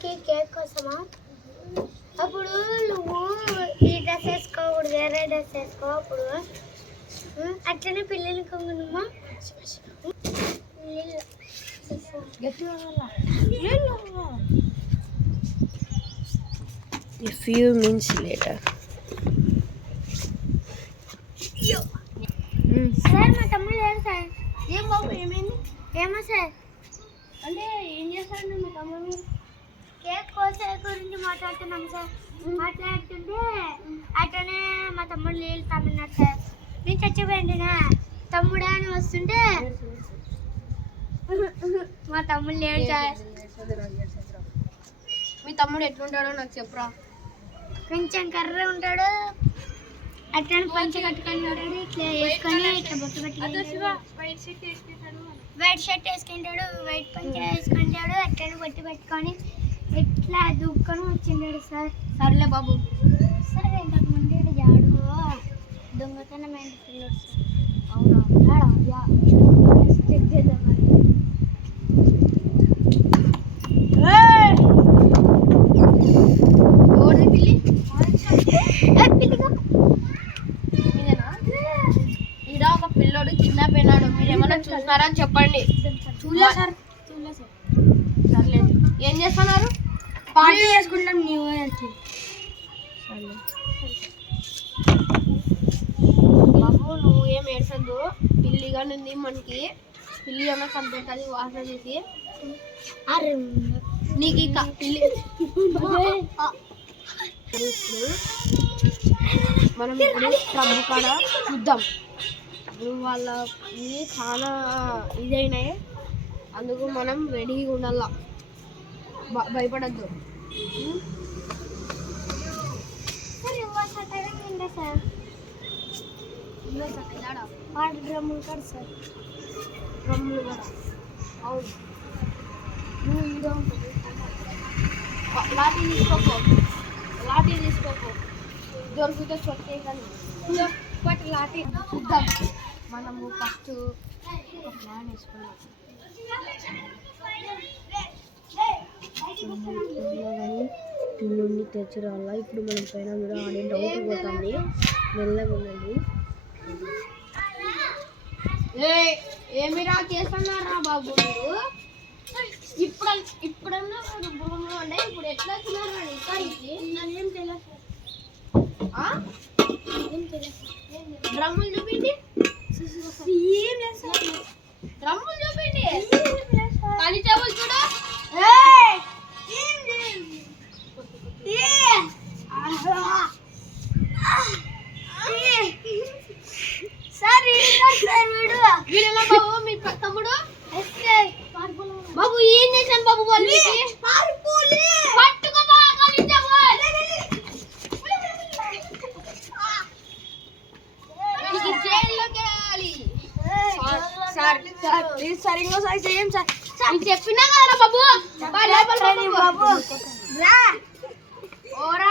బాబుకి కేక్ కోసమా? అప్పుడు నువ్వు ఈ డ్రెస్ వేసుకోకూడదు, వేరే డ్రెస్ వేసుకో. అప్పుడు అట్లనే పిల్లలు కొంగునమ్మా. A few minutes later. Sir మా తమ్ముడు లేడు సార్. ఏం బాబు ఏమైంది? ఏమో సార్. అంటే ఏం చేస్తారండి మా తమ్ముడు? కేక్ కోసే గురించి మాట్లాడుతున్నాం సార్. మాట్లాడుతుంటే అట్లనే మా తమ్ముడు నీళ్ళు తామన్నారు సార్. నేను చచ్చిపోయిందినా తమ్ముడా అని వస్తుంటే మా తమ్ముడు లేడు సార్. మీ తమ్ముడు ఎట్లుంటాడో నాకు చెప్పరా. కొంచెం కర్ర ఉంటాడు, అట్లా పంచ కట్టుకొని ఉంటాడు, ఇట్లా వేసుకొని ఇట్లా బొట్టు పెట్టుకుంటాడు, వైట్ షర్ట్ వేసుకుంటాడు, వైట్ పంచ వేసుకుంటాడు, అట్లా బొట్టు పెట్టుకొని ఇట్లా దూకొని వచ్చిండాడు సార్. సర్లే బాబు. సార్ ఇంతకు ముందు జాడు దొంగతనమైన పిల్లడు సార్. అవునా? చెక్ చేద్దామని. ఈడ ఒక పిల్లోడు కిడ్నాప్ అయినాడు. మీరు ఏమన్నా చూసినారా అని చెప్పండి. చూడలే సార్. సర్లేదు. ఏం చేస్తున్నారు? పార్టీ చేసుకుంటాం న్యూ ఇయర్కి. బాబు నువ్వు ఏం ఏడ్చద్దు. పిల్లిగా ఉంది మనకి. పిల్లి అన్న కంపెనీ వాసన చేసి నీకు పిల్లి మనం ఇప్పుడు క్లబ్ కాడ చూద్దాం. వాళ్ళకి చాలా ఇదైనాయి, అందుకు మనం రెడీగా ఉండాల. భయపడద్దు. సార్ డ్రమ్ములు కాదు సార్. డ్రమ్ములు కూడా. అవును. లాఠీ తీసుకోపో. దొరికితే చొట్టే కానీ బట్ లాఠీ చూద్దాం. మనము ఫస్ట్ ఒక ప్లాన్ వేసుకున్నాం. పిల్లుని తెచ్చిరావాలా. ఇప్పుడు మనం పైన కూడా ఆడే డౌట్ పోతుంది. మెల్లగా ఉండండి. ఏమిరా చేస్తున్నారా బాబు మీరు? ఇప్పుడన్నా భూమిలో ఉండే ఇప్పుడు ఎట్లా వచ్చినారా ఇక్కడికి? ఏం తెలియదు సార్. డ్రమ్ములు చూపిండి. డ్రమ్ములు చూపిండి. ఖాళీ టేబుల్ చూడు. వీడేనా బాబు మీ తమ్ముడు? బాబు ఏం చేశాను బాబు? చెప్పినా కదా బాబు. ఓరా